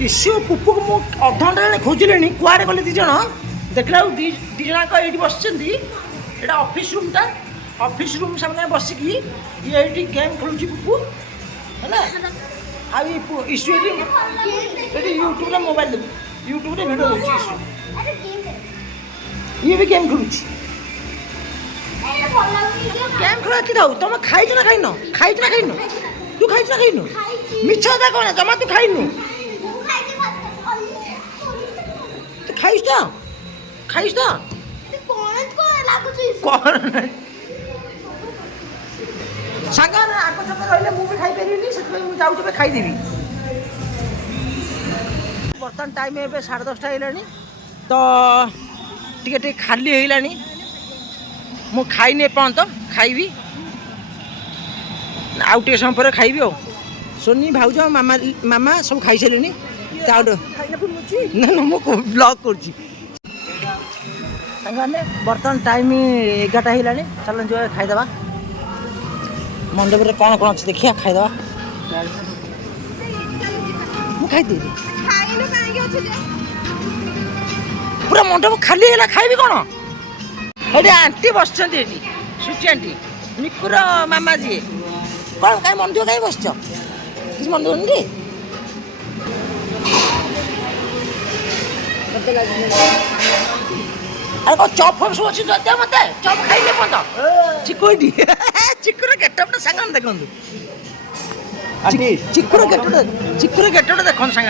issue पुपू को मुझे अधघंटा खोजिले कुआड़े गले दी जन देखला दी जन ये बस यहाँ ऑफिस रूम टा ऑफिस रूम सामने बसिकी ये गेम खेलुची पुपू है ईशु ये यूट्यूब रे मोबाइल यूट्यूब रे वीडियो देखी ईशु ये भी गेम खेलुची गेम खेल कि थाउ तुम खाई ना खाइन तू खाई ना खाइन मिछ था कौन जमा तू खाइनु खाइस तो सागर आग छक रही मुझे खाई पारि से जाऊँ खाईदेवी बर्तमान टाइम ए 10:30 है तो टे खाली होगा मु खाइनी एपर्यंत खाइबी आउ टे समय पर खाइबी आ सोनी भाउज मामा मामा सब खाई सारे ना ना मुझे ब्लॉग कर बर्तमान टाइम 11 है चल जो खाईदे मंडप में कौन कौन अच्छे देखिए खाईदे खाईदेवी पूरा मंडप खाली है खाइबी कौन ये आंटी बस सुची आंटी निकुर मामा जी कौन कहीं मंदिर कहीं बस किसी मन दुखी अरे कौन चप फप सब अच्छी दे मत चप खाइले पंत चिकुटी चिकुर गेटअप सांग देखो चिकुर गेटअप देखो सांग